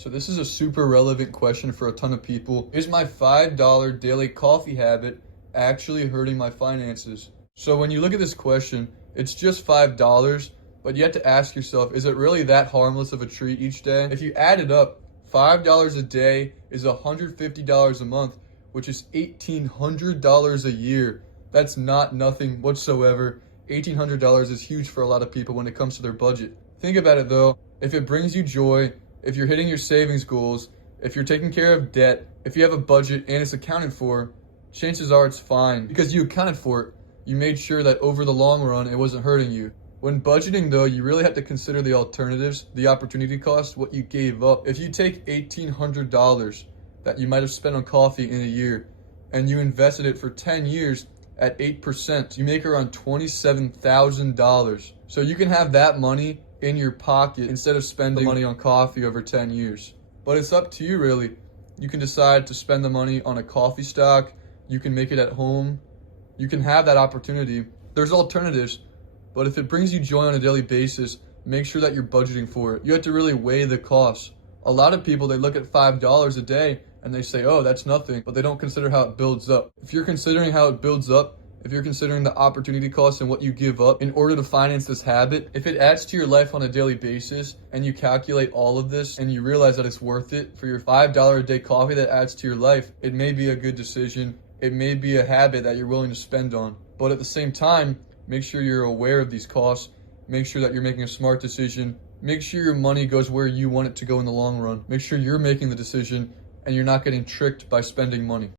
So this is a super relevant question for a ton of people. Is my $5 daily coffee habit actually hurting my finances? So when you look at this question, it's just $5, but you have to ask yourself, is it really that harmless of a treat each day? If you add it up, $5 a day is $150 a month, which is $1,800 a year. That's not nothing whatsoever. $1,800 is huge for a lot of people when it comes to their budget. Think about it though, if it brings you joy, if you're hitting your savings goals, if you're taking care of debt, if you have a budget and it's accounted for, chances are it's fine because you accounted for it. You made sure that over the long run, it wasn't hurting you. When budgeting though, you really have to consider the alternatives, the opportunity cost, what you gave up. If you take $1,800 that you might have spent on coffee in a year and you invested it for 10 years at 8%, you make around $27,000. So you can have that money in your pocket instead of spending money on coffee over 10 years. But it's up to you really. You can decide to spend the money on a coffee stock. You can make it at home. You can have that opportunity. There's alternatives, but if it brings you joy on a daily basis, make sure that you're budgeting for it. You have to really weigh the costs. A lot of people, they look at $5 a day and they say, oh, that's nothing, but they don't consider how it builds up. If you're considering how it builds up, if you're considering the opportunity cost and what you give up in order to finance this habit, if it adds to your life on a daily basis and you calculate all of this and you realize that it's worth it for your $5 a day coffee that adds to your life, it may be a good decision. It may be a habit that you're willing to spend on. But at the same time, make sure you're aware of these costs. Make sure that you're making a smart decision. Make sure your money goes where you want it to go in the long run. Make sure you're making the decision and you're not getting tricked by spending money.